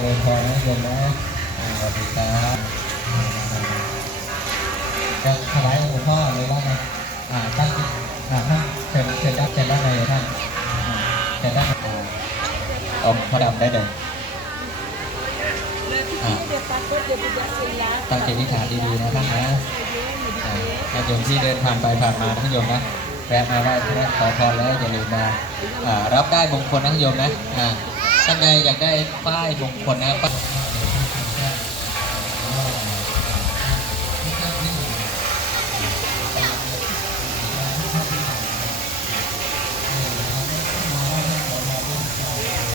เริญพรนะโยมนะสวัสดีครับจะถวายหลวงพ่อเลยว่าไงตั้งท่านเชิญด้านในท่านเชิญด้านในพอดำได้เลยตั้งใจนิฐานดีๆนะท่านนะญาติโยมที่เดินผ่านไปผ่านมาท่านโยมนะแวะมาไหว้พระขอพรแล้วอย่าลืมมารับได้มงคลนะโยมนะท่านใดอยากได้ป้ายมงคลนะ